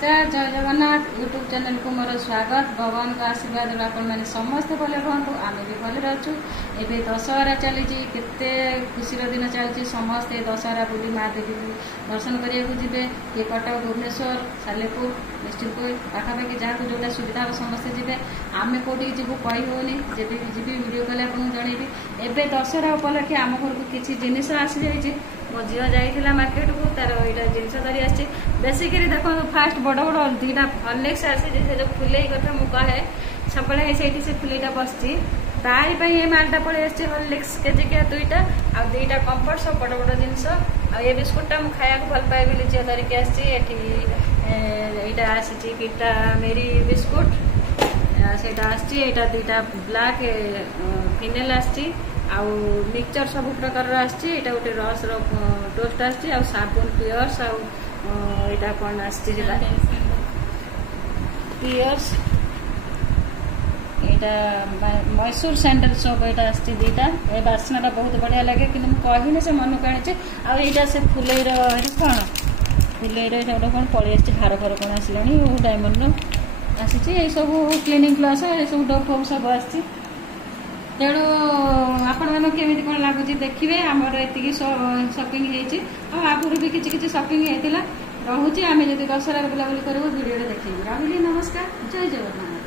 नमस्कार जय Jagannath YouTube channel को मोर स्वागत। भगवान का आशीर्वाद मैंने समस्त भले रुहतु आम भी भले अच्छु। एवं दशहरा चली केते खुशी दिन चलती समस्ते दशहरा बुली माँ देवी दर्शन करने को जी किए कटक भुवनेश्वर सालेपुर निश्चितपुर पाखापाखि जहाँ जोटा सुविधा हम समस्ते जी आम कौटी जीव कही होनी जब जी वीडियो कले आपको जनइबी। एवं दशहरा उपलक्षे आम घर को किसी जिनस आसी जाइए मो झील जाइला मार्केट को तार यहाँ जिनस धरी आसी बेसिक देखो फास्ट बड़ बड़ दुईटा हॉर्लिक्स आसी जो फुले कथा मुझे कहे सब से फुलेटा बसची तारी ये मालटा पड़े आसी हॉर्लिक्स केजिकिया दुईटा आ दुईटा कंफर्ट सब बड़ बड़ जिनस आ बिस्कुटा मुझे खाया भल पाए बोली झील धरिकी आसटा आसी किटा मेरी बिस्कुट सेटा आसटा दुईटा ब्लैक फिनेल आसी आउ मिक्सचर सब प्रकार आसी गोटे रस टोस्ट आसी आ साबुन पियर्स आटा कौन आसटा पियर्स यहाँ मैसूर सैंडल सोप यहाँ आसटी दुईटा ए बास्नाटा बहुत बढ़िया लगे कि कहनी से मन को आनी आईटा से फुलेर कौन फुलेर कौन पलि हार फार कौन आसला डायमंड आसी सब क्लीनिंग प्लस ये सब डब फब सब आसी तेणु आपण मैंने केमी कौन लगुच देखिए आमर ये सपिंग आगुरी भी किसी सपिंग होता रोचे आम जब दशहरा बुलाबुली करूँ वीडियो देखिए रही नमस्कार जय जगन्नाथ।